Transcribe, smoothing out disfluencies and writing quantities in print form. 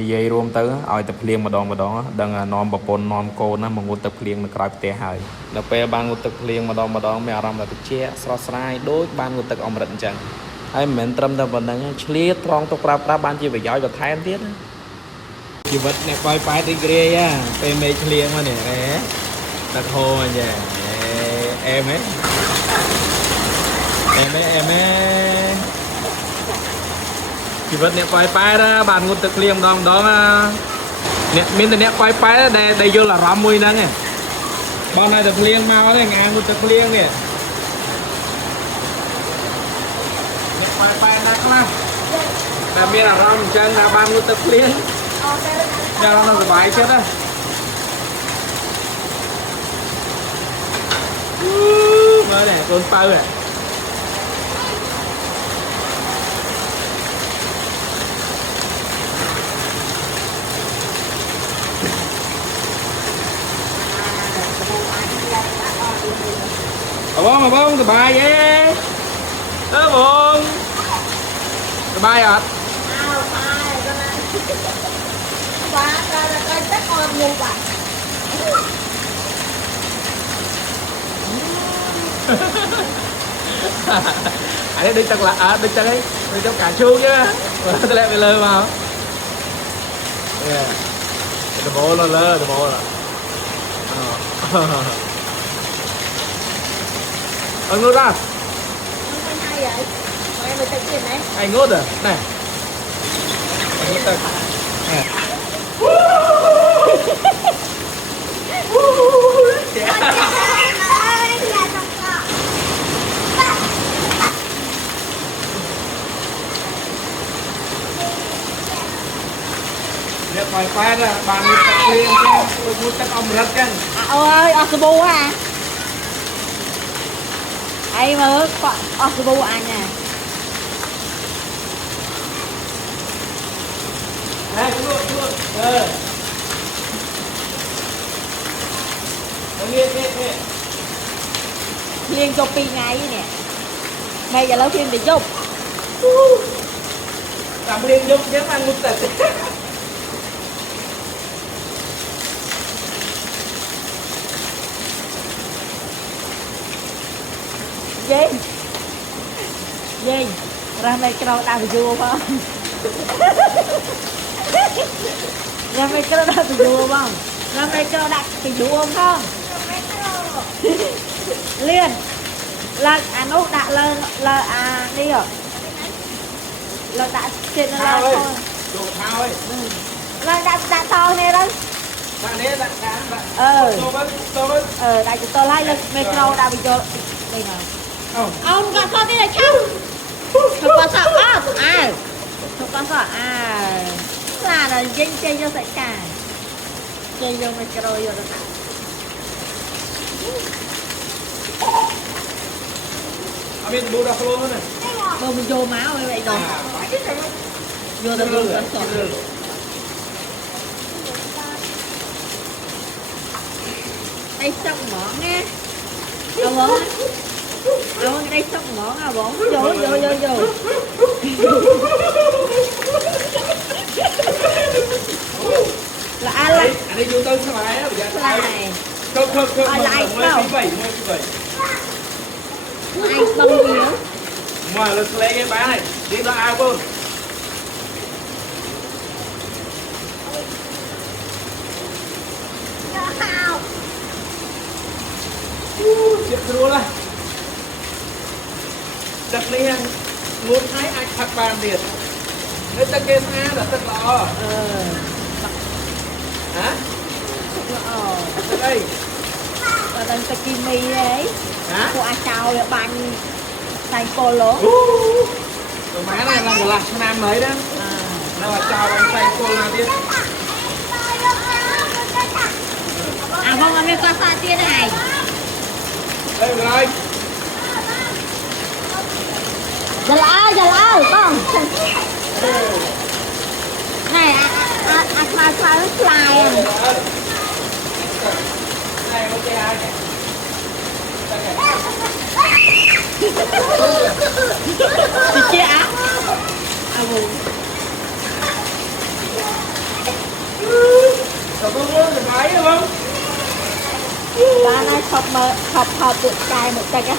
និយាយរួមទៅឲ្យតែភ្លៀងម្ដងដឹងនាំប្រពន្ធនាំកូនណាមកងូតទឹកភ្លៀងនៅក្រៅផ្ទះហើយដល់ពេលបានងូតទឹកភ្លៀងម្ដងមានអារម្មណ៍ថាត្រជាក់ស្រស់ស្រាយដូចបានងូតទឹកអមរិតអញ្ចឹងហើយមិនមែនត្រឹមតែប៉ុណ្្នឹងឆ្លៀតត្រង់ទុកប្រើប្រាស់បានជាប្រយោជន៍បន្ថែមទៀតជីវិតអ្នកប៉ោយប៉ែតរីករាយពេលមេឃភ្លៀងមកនេះទឹកហូរអញ្ចឹងអែមហ៎ជីវិតអ្នកប៉ោយប៉ែតបានងូតទឹកភ្លៀងម្ដងអ្នកមានតែអ្នកប៉ោយប៉ែតដែលយល់អារម្មណ៍មួយហ្នឹងឯងបងនៅតែភ្លៀងមកទេងាងូតទឹកភ្លៀងទេអ្នកប៉ោយប៉ែតណាខ្លះតែមានអារម្មណ៍អញ្ចឹងថាបានងូតទឹកភ្លៀងតែអារម្មណ៍សុបាយចិត្តណាមើលនេះកូនប៉ៅបងសបាយទេបងសបាយអត់បាទតែទឹកអត់មានបាទអានេះដូចទឹកឡាដូចចឹងហ្នឹងដូចទឹកកាជូងទេតម្លាក់វាលើមកដបលើដបអងូតអត់មិនហើយហើយមើលទឹកទៀតណែអងូតណែអងូតទឹកអ្នកប៉ោយប៉ែតបានទឹកភ្លៀងចឹងដូចងូតទឹកអមរិតចឹងអូយអស់សាប៊ូអីមើលគាត់អស់សាប៊ូអញហ៎នេះភ្លៀងចុះ2ថ្ងៃនេះថ្ងៃឥឡូវភ្លៀងតែយប់តែភ្លៀងយប់ចឹងបានងូតទឹកយេរ៉ាមេក្រោដាក់វីដេអូផងរ៉ាមេក្រោដាក់វីដេអូផងរ៉ាមេក្រោដាក់វីដេអូផងលឿនឡើងអានោះដាក់លើអានេះលើដាក់ចិត្តនៅលើផងចូលថោហើយឡើងដាក់តោនេះទៅដាក់នេះដាក់ដាក់ដាក់ទៅហើយលើមេក្រោដាក់វីដេអូđây nào ông có sao thế này không không có sao không có sao là dinh chơi vô sợi cà chơi vô micro vô được à bên bố đọc luôn này bố mình vô máu vậy rồi vô được luôn cẩn thận đây xong món nghe ông đây sắp món bọn vô là ai lại anh đi vô tư sao mà á bây giờ này không lại đâu ai bông gì nữa mà lên lấy cái bán này đi ra ao luôn chết luôn á đất này muốn thấy ai thật bàn điện cái ta kê xa là thật lọ hả thật đây ở đây ta kim mi ấy của ai chào được bánh thành cô lố rồi má này là nam mới đó nó là chào bánh xanh cô nào tiên không có biết xa tiên này đây rồi giờ lỡ con này fly chị rồi con được thấy không Ba nay khóc mơ khóc hợp được cài một cái á